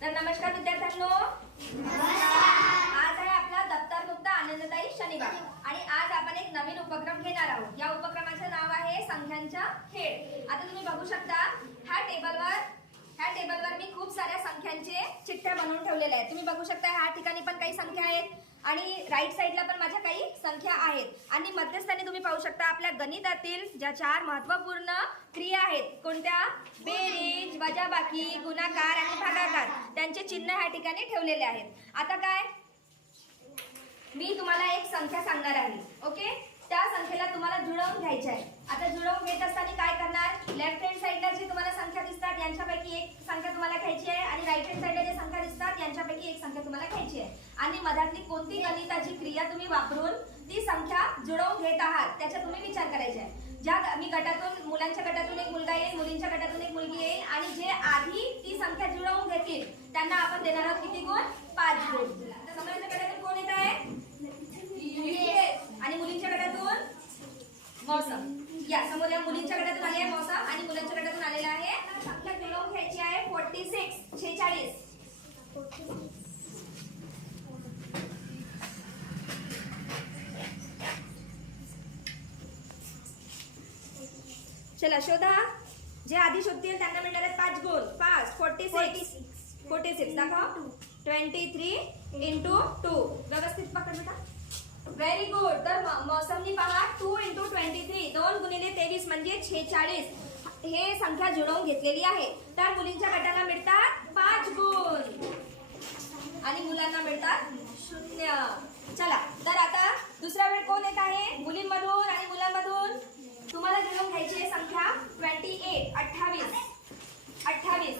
तर नमस्कार विद्यार्थ्यांनो. आज आहे आपला दप्तर मुक्त आनंददायी शनिवार. आणि आज आपण एक नवीन उपक्रम घेणार आहोत. या उपक्रमाचं नाव आहे संख्यांचा खेळ. आता तुम्ही बघू शकता ह्या टेबलवर ह्या टेबलवर मी खूप साऱ्या संख्यांचे चिठ्ठ्या बनवून ठेवलेल्या आहेत. तुम्ही बघू शकता ह्या ठिकाणी पण काही संख्या आहेत आणि राईट साईडला पण माझ्या काही संख्या आहेत. आणि मध्यस्थानी तुम्ही पाहू शकता आपल्या गणितातील ज्या चार महत्त्वपूर्ण क्रिया आहेत कोणत्या? बेरी वजाबाकी गुणाकार आणि भागाकार त्यांचे चिन्ह ह्या ठिकाणी ठेवलेले आहेत. आता काय? मी तुम्हाला एक संख्या सांगणार आहे ओके? त्या संख्येला तुम्हाला जुळवून घ्यायची आहे. आता जुळवून घेत असताना काय करणार? लेफ्ट हँड साईडला जी तुम्हाला संख्या दिसतात यांच्यापैकी एक संख्या तुम्हाला घ्यायची आहे आणि राईट हँड साईडला जे संख्या दिसतात यांच्यापैकी एक संख्या तुम्हाला घ्यायची आहे. आणि मधातली कोणती गणिताची क्रिया तुम्ही वापरून ती संख्या जुळवून घेत आहात त्याचा तुम्ही विचार करायचा आहे. ज्या मी गटातून मुलांच्या गटातून एक मुलगा येईल मुलींच्या गटातून एक मुलगी येईल आणि जे आधी ती संख्या जुळवून घेतील त्यांना आपण देणार आहोत किती गुण? पाच गुण. समोरच्या गटातून कोण येत आहे? आणि मुलींच्या गटातून? मौसम. या समोर या मुलींच्या गटातून आले आहे मौसम आणि मुलांच्या गटातून आलेला आहे संख्या जुळवून घ्यायची आहे फोर्टी सिक्स छेचाळीस. चला शोधा. जे आधी शोधतील त्यांना मिळणार आहेत पाच गुण. पाच फोर्टी सिक्स फोर्टी सिक्स दाखव ट्वेंटी थ्री इंटू टू व्यवस्थित पकड बेटा. व्हेरी गुड तर मौसमनी पहा टू इंटू ट्वेंटी थ्री दोन गुणिले तेवीस म्हणजे छेचाळीस. हे संख्या जुळवून घेतलेली आहे. तर मुलींच्या गटाला मिळतात पाच गुण. आणि मुलांना मिळतात शून्य. चला तर आता दुसरा वेळ कोण येत आहे? मुलींमधून आणि मुलांमधून. तुम्हाला जुळवून घ्यायची आहे संख्या ट्वेंटी एट अठ्ठावीस. अठ्ठावीस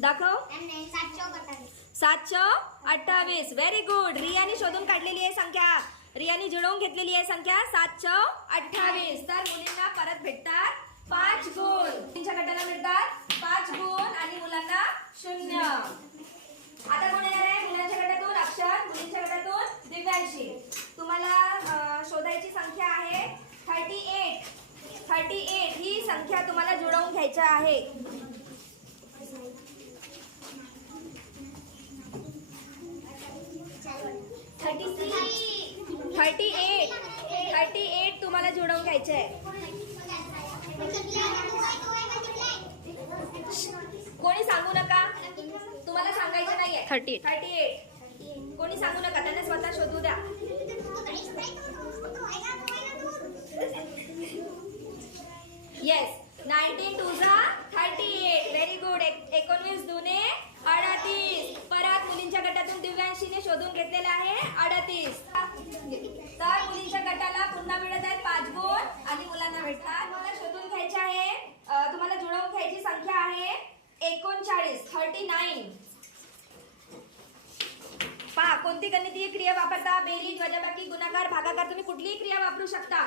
दाखव. सातशे अठ्ठावीस. व्हेरी गुड रियाने शोधून काढलेली आहे संख्या. रियाने जुळवून घेतलेली आहे संख्या सातशे अठ्ठावीस. तर मुलींना परत भेटतात पाच गुण मुलींच्या गटाला मिळतात पाच गुण आणि मुलांना शून्य आता कोण येणार आहे मुलांच्या गटातून अक्षर मुलींच्या गटातून दिव्यांशी तुम्हाला अं, शोधायची संख्या आहे थर्टी थर्टी एट ही संख्या तुम्हाला जुळवून घ्यायच्या आहे. Thirty three. Thirty eight. Thirty eight तुम्हाला जुळवून घ्यायचे आहे. कोणी सांगू नका? तुम्हाला सांगायचं नाहीये. 38. Thirty eight. कोणी सांगू नका? त्यांना स्वतः शोधू द्या. येस नाईन्टीन टू झा थर्टी एट व्हेरी गुड एकोणवीस दुने अडतीस. परत मुलींच्या गटातून दिव्यांशीने शोधून घेतलेला आहे. अडतीस. तर मुलींच्या गटाला पुन्हा मिळत आहेत पाच गुण आणि मुलांना भेटतात मला शोधून घ्यायचे आहे. तुम्हाला जुळवून घ्यायची संख्या आहे एकोणचाळीस. थर्टी नाईन पहा कोणती गणितीय क्रिया वापरता? बेरीज वजाबाकी गुणाकार भागाकार. तुम्ही कुठलीही क्रिया वापरू शकता.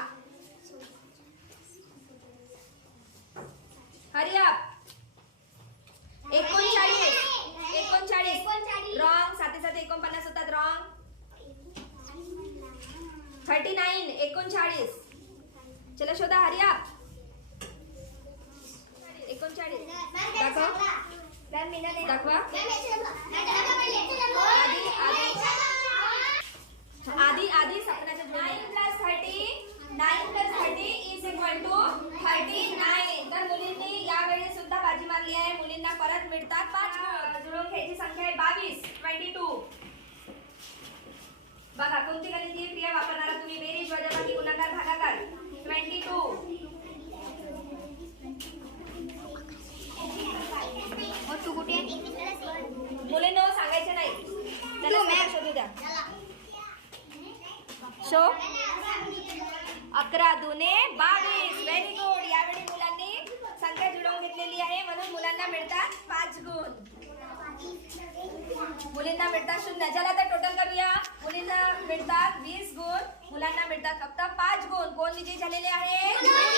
Hurry up. एकोणचाळीस. एकोणचाळीस. रॉंग साथे साथे एकोणपन्नास होतात. रॉंग थर्टी नाईन एकोणचाळीस. चला शोधा. Hurry up. एकोणचाळीस. दाखव. दाखवा. आधी आधी सपनाच्या nine plus thirty nine plus thirty is equal to thirty nine तर मुलींनी यावेळी सुद्धा बाजी मारली आहे. मुलींना परत मिळतात पाच घ्यायची संख्या आहे बावीस. ट्वेंटी टू बघा कोणती गणितीय क्रिया वापरणार तुम्ही बेरीज वजाबाकी गुणाकार भागाकार. ट्वेंटी टू तू कुठे मुलींनो सांगायचे नाही. स्वतः शोधू द्या. शो. अकरा दुने बावीस. व्हेरी गुड यावेळी मुलांनी संख्या जुळवून घेतलेली आहे. म्हणून मुलांना मिळतात पाच गुण. मुलींना मिळतात शून्य. ज्याला तर टोटल करूया. मुलींना मिळतात वीस गुण. मुलांना मिळतात फक्त पाच गुण. कोण विजयी झालेले आहे?